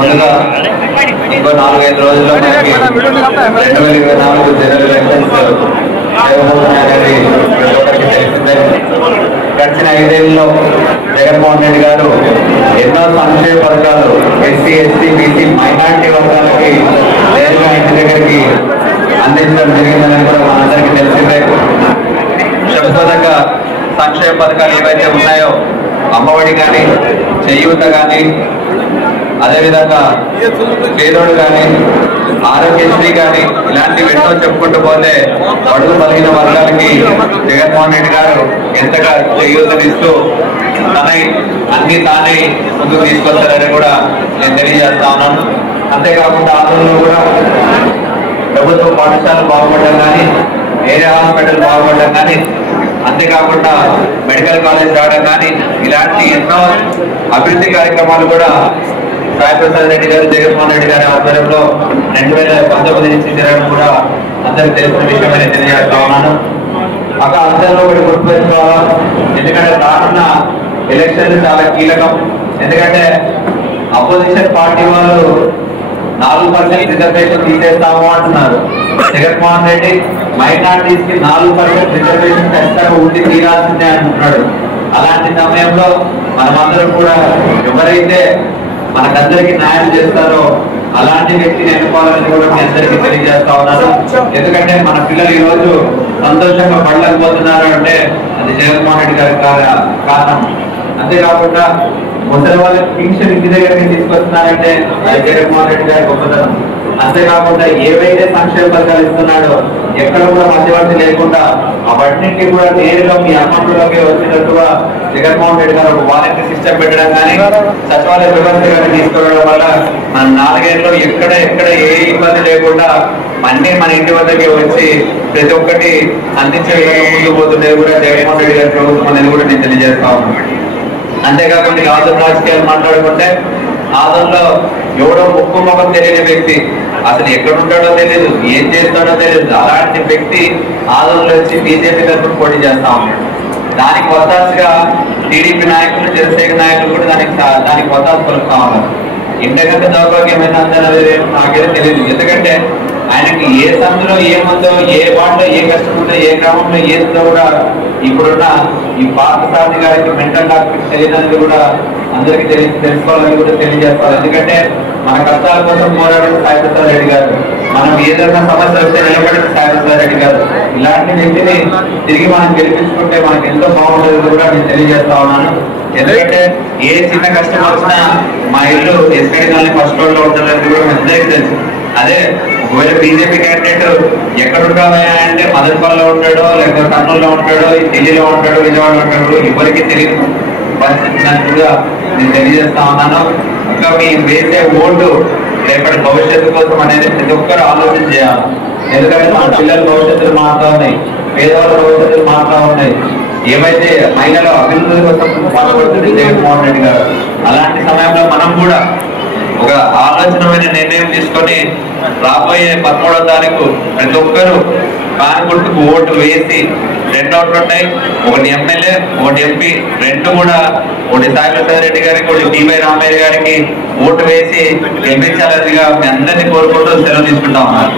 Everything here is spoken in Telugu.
ముందుగా ఇంకో 4-5 రోజుల్లో మనకి 2024 జనరల్ ఎలక్షన్స్ జరగబోతున్నాయనేది ప్రతి ఒక్కరికి తెలిసిందే. గడిచిన 5 ఏళ్ళలో జగన్మోహన్ రెడ్డి గారు ఎన్నో సంక్షేమ పథకాలు ఎస్సీ, ఎస్టీ, బీసీ, మైనారిటీ వర్గాలకి నేరుగా ఇంటి దగ్గరికి అందించడం జరిగిందని కూడా మనందరికీ తెలిసిందే. శబ్దోదక సంక్షేమ పథకాలు ఏవైతే ఉన్నాయో అమ్మఒడి కానీ, చేయూత కానీ, అదేవిధంగా పేదోడు కానీ, ఆరోగ్యశ్రీ కానీ ఇలాంటివి ఎన్నో చెప్పుకుంటూ పోతే బడుగు బలిగిన వర్గాలకి జగన్మోహన్ రెడ్డి గారు ఎంతగా చేయూతనిస్తూ అన్ని తానే ముందుకు తీసుకొస్తారని కూడా నేను తెలియజేస్తా ఉన్నాను. అంతేకాకుండా ఆంధ్రలో కూడా ప్రభుత్వ పాఠశాలలు బాగుపడడం కానీ, ఏరియా హాస్పిటల్ బాగుపడడం కానీ, అంతేకాకుండా మెడికల్ కాలేజ్ రావడం కానీ ఇలాంటి ఎన్నో అభివృద్ధి కార్యక్రమాలు కూడా సాయి ప్రసాద్ రెడ్డి గారు, జగన్మోహన్ రెడ్డి గారి ఆధ్వర్యంలో 2019 నుంచి జరగడం కూడా అందరికి తెలిసిన విషయమని తెలియజేస్తా ఉన్నాను. అక్కడ అందరిలో ఒకటి గుర్తుపెట్టుకోవాలా, ఎందుకంటే రానున్న ఎలక్షన్ చాలా కీలకం. ఎందుకంటే అపోజిషన్ పార్టీ వాళ్ళు 4% రిజర్వేషన్ తీసేస్తాము అంటున్నారు. జగన్మోహన్ రెడ్డి మైనార్టీస్ కి 4% రిజర్వేషన్ ఖచ్చితంగా ఉండి తీరాల్సిందే అంటున్నాడు. అలాంటి సమయంలో మనమందరం కూడా ఎవరైతే మనకందరికి న్యాయం చేస్తారో అలాంటి వ్యక్తిని ఎన్నుకోవాలని కూడా మీ అందరికీ తెలియజేస్తా ఉన్నాను. ఎందుకంటే మన పిల్లలు ఈ రోజు సంతోషంగా పడలేకపోతున్నారు అంటే అది జగన్మోహన్ రెడ్డి గారి కారణం. అంతేకాకుండా ముసలి వాళ్ళకి పింఛన్ ఇంటి దగ్గరికి తీసుకొస్తున్నారంటే అది జగన్మోహన్ రెడ్డి గారి గొప్పతనం. అంతేకాకుండా ఏవైతే సంక్షేమ పథకాలు ఇస్తున్నాడో ఎక్కడ కూడా మధ్యవర్తి లేకుండా అవన్నింటినీ కూడా నేరుగా మీ అకౌంట్లోకి వచ్చినట్టుగా జగన్మోహన్ రెడ్డి గారు ఒక వాలంటీర్ సిస్టమ్ పెట్టడం కానీ, సచివాలయ వ్యవస్థ కానీ తీసుకురావడం వల్ల మన 4 ఏళ్ళలో ఎక్కడ ఏ ఇబ్బంది లేకుండా అన్నీ మన ఇంటి వద్దకే వచ్చి ప్రతి ఒక్కటి అందించే విధంగా ముందుకు పోతుండే కూడా జగన్మోహన్ రెడ్డి గారి ప్రభుత్వం అనేది కూడా నేను తెలియజేస్తా ఉన్నాను. అంతేకాకుండా ఆంధ్ర రాజకీయాలు మాట్లాడుకుంటే ఆంధ్రలో ఎవడో ముక్కు ముఖం తెలియని వ్యక్తి, అసలు ఎక్కడుంటాడో తెలియదు, ఏం చేస్తాడో తెలియదు, అలాంటి వ్యక్తి ఆంధ్రలో వచ్చి బీజేపీ తరఫున పోటీ చేస్తా ఉన్నాడు. దానికి వత్తాసుగా టీడీపీ నాయకులు, జనసేన నాయకులు కూడా దానికి వత్తాసు పలుకుతా ఉన్నారు. ఇంతకంటే దౌర్భాగ్యమైన అనేది నాకైతే తెలియదు. ఎందుకంటే ఆయనకి ఏ సందులో ఏముందో, ఏ వాటిలో ఏ కష్టం ఉందో, ఏ గ్రామంలో ఏదో కూడా ఇప్పుడున్న ఈ పార్థసారథి గారికి మెంటల్ డాక్టర్ తెలియదని కూడా అందరికీ తెలుసుకోవాలని కూడా తెలియజేస్తారు. ఎందుకంటే మన కష్టాల కోసం పోరాడిన సాయి ప్రసాద్ రెడ్డి గారు, మనం ఏదైనా సమస్య వస్తే నిలబడిన సాయి ప్రసాద్ రెడ్డి గారు, ఇలాంటి వ్యక్తిని తిరిగి మనం గెలిపించుకుంటే మనకి ఎంతో బాగుంటుంది కూడా నేను తెలియజేస్తా ఉన్నాను. ఎందుకంటే ఏ చిన్న కష్టం వచ్చినా మా ఇల్లు ఎస్పీడీ కాలనీ ఫస్ట్ రోడ్ లో ఉంటుందని కూడా అందరికీ తెలుసు. అదే ఒకవేళ బీజేపీ క్యాండిడేట్ ఎక్కడ ఉంటాడా అంటే మదనపల్లిలో ఉంటాడో, లేకపోతే కర్నూలులో ఉంటాడో, ఢిల్లీలో ఉంటాడో, విజయవాడలో ఉంటాడో ఎవరికి తెలియదు పరిస్థితి కూడా నేను తెలియజేస్తా ఉన్నాను. ఇంకా మీ వేసే ఓటు రేపటి భవిష్యత్తు కోసం అనేది ప్రతి ఒక్కరు ఆలోచన చేయాలి. ఎందుకంటే మన పిల్లల భవిష్యత్తులు మారుతా ఉన్నాయి, పేదవాళ్ళ భవిష్యత్తులు మారుతా ఉన్నాయి. ఏమైతే మహిళల అభివృద్ధి కోసం పాల్పడుతుంది జగన్మోహన్ రెడ్డి గారు, అలాంటి సమయంలో మనం కూడా ఒక ఆలోచనమైన నిర్ణయం తీసుకొని రాబోయే 13వ తారీఖు ప్రతి ఒక్కరూ కారు గుర్తుకు ఓటు వేసి 2 ఓట్లు ఉంటాయి, ఒకటి ఎమ్మెల్యే, ఒకటి ఎంపీ, 2 కూడా ఒకటి సాయి ప్రసాద్ రెడ్డి గారికి, ఒకటి టీవై రామయ్య గారికి ఓటు వేసి గెలిపించాలనిగా మీ అందరినీ కోరుకుంటూ సెలవు తీసుకుంటా ఉన్నారు.